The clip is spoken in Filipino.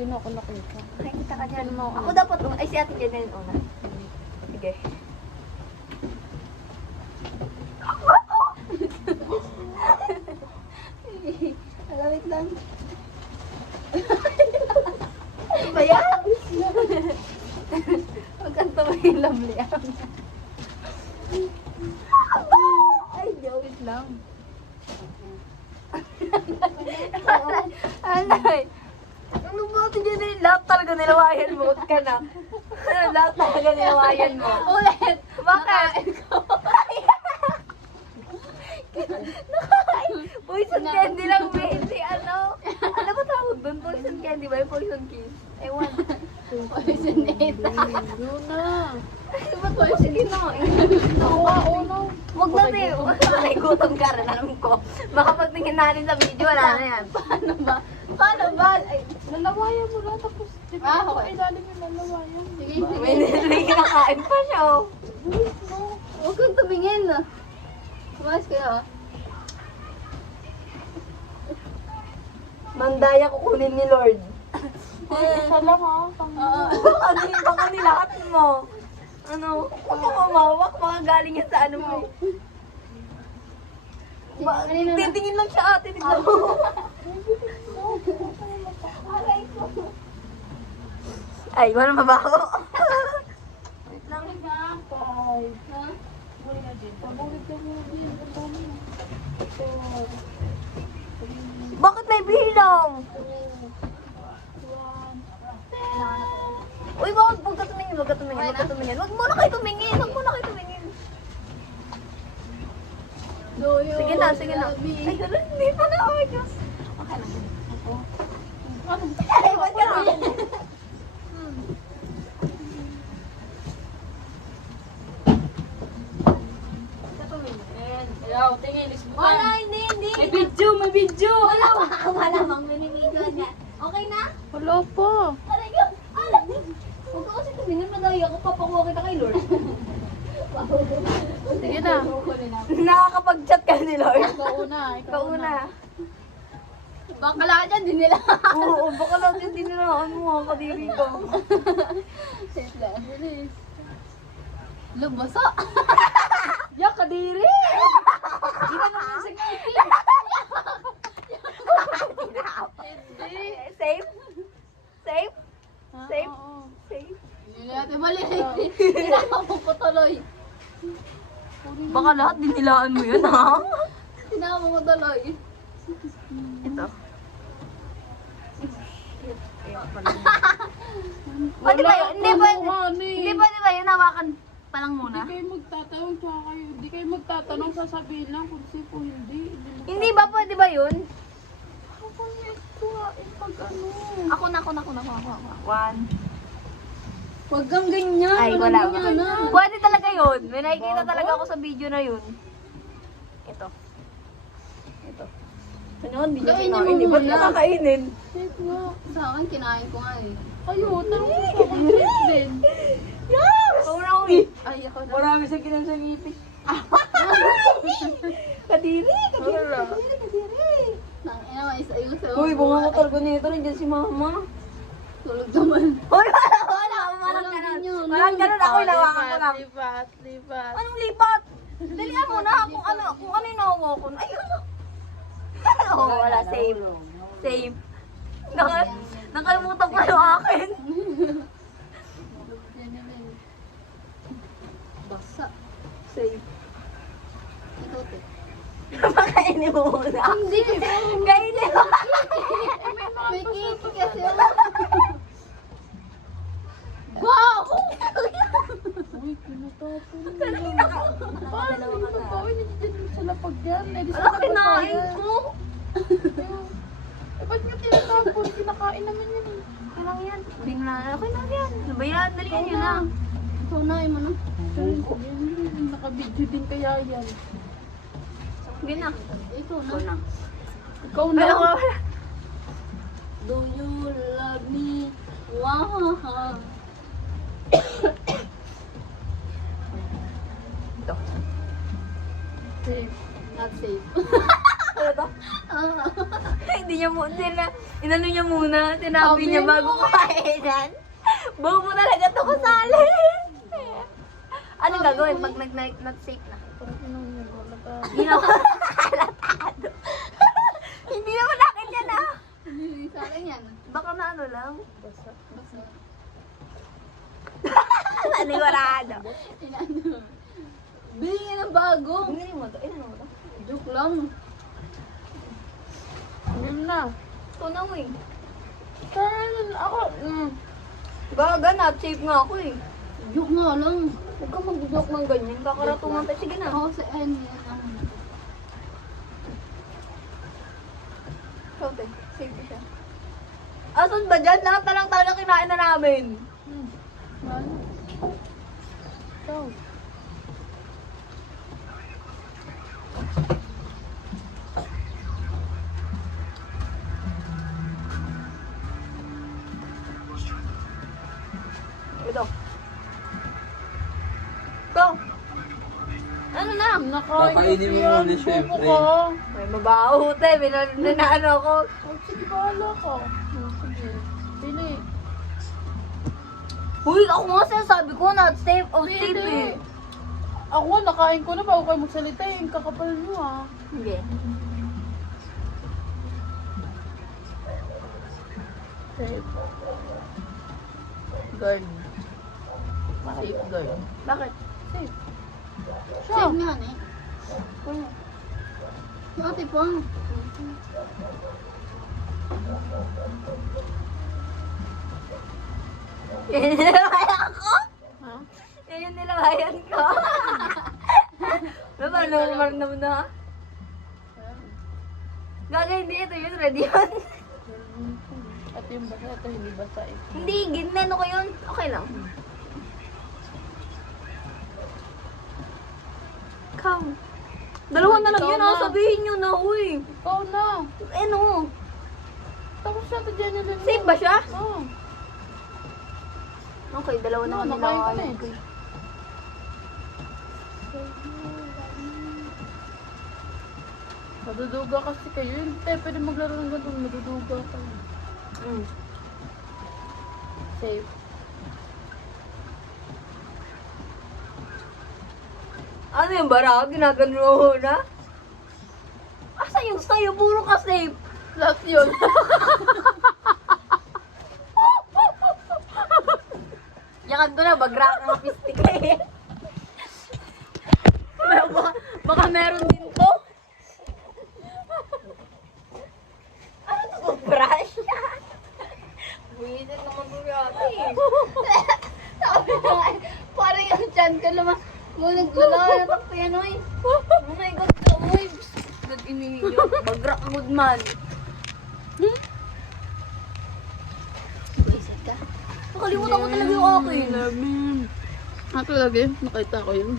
Hindi na ako nakita. Nakikita ka dyan mo. Ako dapat, ay si ate dyan din una. Sige. Alamit lang. Ano ba yan? Huwag kang tumingin, lovely. Ay, jawit lang. Anay. Ano ba ito dyan? Lahat talaga nilawayan mo. Huwag ka na. Lahat talaga nilawayan mo. Ulit. Bakit? Poison candy lang, hindi ano. Ano ba tawag doon? Poison candy ba? Yung poison kiss? Ewan. Poison neta. Yun na. Ano ba to? Sige na. Huwag na rin. Ay, gutom ka rin. Alam ko. Baka pagtingin natin sa video, wala na yan. Paano ba? Paano ba? Ay, Lalawayan mo lang. Tapos, di ba? okay. Ilalim yung lalawayan. Sige, may kinakain pa siya, oh. Huwag kang tumingin. Kumas kayo, oh. Mandaya kukunin ni Lord. Isa lang ha. Baka nilahat mo. Ano? Huwag kang umawak. Baka galing yan sa ano mo. Titingin lang siya ate. Tignan mo. Ay, wala mabaho. Wait lang. Five. Pabulit ka muna din. Ang dami na. Four. Bakit may bilang? Uy, wag ka tumingin, wag ka tumingin, wag ka tumingin. Wag muna kayo tumingin, wag muna kayo tumingin. Sige na, sige na. Ay, hala, hindi pa na, oh my Diyos. Okay lang. Ay, wag ka na. Ayaw, tingin. Wala, hindi. May video. Wala bang minimidyo niya. Okay na? Wala po. Aray ko, huwag ka kasi tumingin, madaya ako, papakuha kita kay Lord. Sige na. Nakakapag-chat ka ni Lord. Ikaw una. Ikaw una. Baka lang dyan, din nila. Oo, baka lang din dinilaan mo ang kadiri ko. Wait lang. Bilis. Luboso. Yak, kadiri. Di ba naman sa ngiti? Hindi. Safe? Safe? Safe? Oo. Safe? Hindi natin mali. Tinapon ko tuloy. Baka lahat dinilaan mo yun, ha? Tinapon ko tuloy. Ito. Pwede ba yun? Hindi pwede ba yun? Hawakan pa lang muna. Hindi kayo magtatanong, tsaka kayo. Hindi kayo magtatanong, sasabihin lang kung sino hindi. Hindi ba? Pwede ba yun? Ako niya ituwain pag ano. Ako na. One. Huwag kang ganyan. Ay, walang wala. ganyan, ah. Pwede talaga yun. May nakikita talaga ako sa video na yun. Ito. Ano, hindi niya Kainin mo kinain. Ba't muna. nakakainin? Safe nga. Sa akin, kinain ko nga eh. Ayo, tanong ko siya kung safe din. Yes! Paurawi. Ay, ako na. Marami sa kinang sa ngipis. Kadiri. Nangina, may isa-isa. Uy, bunga ko talaga nito. Nandiyan si mama. Tulog naman. Uy, wala. Parang ganun. Parang ganun. Ako inawakan ko lang. Lipat. Anong lipat? Dalihan mo na kung ano yung nakuha ko. Ay, ano? Oo, wala. Save. Save. Nakalimutan ko yung akin. Basa. Save. Ikaw, te. Makainin mo muna. Hindi. Kainin mo. May cake kasi. Wow! Uy, pinatapon. Kanina ka. Paano yung tatawin? Hindi dyan sa lapag yan. Eh, di sa Ano kinain ko? Eh, ba't nyo tinatapon? Kinakain naman yan eh. Okay lang yan. Bingla. Okay lang yan. Ano ba yan? Dalihan nyo na. Ikaw na, mo na. Naka-video din kaya yan. Sige na. Ikaw na. Ikaw na. Ikaw Wala, na. wala. Do you love me? Wow. Ito. Safe. Not safe. Ano to? Ah. Hindi niya muna, inano niya muna, sinabi niya bago kainan. Bago mo talaga ito kasali. Anong gagawin pag not safe na? Ginawa halatado. Hindi naman akin yan ah. Hindi sa akin yan. Baka na ano lang. Basta. Nanigurado. Inano. Bili ng bago. Bumili mo to. Ilan mo to? Joke lang. Game na. Ito na mo eh. Turn ako. Gaga, not safe nga ako eh. Joke nga lang. Huwag kang mag-joke ng ganyan. Kakaratungan tayo. Sige na. Ako sa N. Sote, safe siya. Asan ba dyan? Lahat na lang talaga kinain na namin. Ano? Go. Ito. Go! Ano na? kasi Kakainin mo yan, muna, bubo syempre. ko. May mabaho, te. Minanaano ako. Oh, sige, bahala ka. Sige. Pili. Uy, ako nga sinasabi ko, not safe. Oh, safe Hindi. eh. Ako, nakain ko na bago kayo magsalita eh. Kakapal mo ah. Hindi. Safe. Guard. Safe guard. Bakit? Safe. Save nga eh. Yung ate po. Yan yung nilabayan ko? Ha? Yan yung nilabayan ko. Diba, normal naman na. Gaga, hindi ito yun. Ready yun. At yung basa, ito hindi basa eh. Hindi, ginano ko yun. Okay lang. Ikaw. Dalawa na lang Ikaw yun, na. sabihin nyo na, uy. Ikaw na. Eh no, Tapos siya ito dyan yung safe ba siya? Oo. Okay, dalawa na No, kami nakain ko na nakain eh. ko. eh. Maduduga kasi kayo. Hindi tayo pwede maglaro ng ganito. Maduduga kayo. Mm. Safe. Ano yung bara? Ginagano mo na? Asa yung sa'yo? Puro ka safe. Last yun. Yakan ko na, bagra ka nga pistik eh. Baka meron din to. Ano to? Brush? Buwisit naman mo yata eh. Sabi na nga, parang yung chan ko naman. Naglala na takto yan, oy. Oh my God, ka, uy. Good iniyo. Bagra ka, good man. Buisit ka. Nakalimutan ko talaga yung akin. Ako lagi. Nakita ko yun.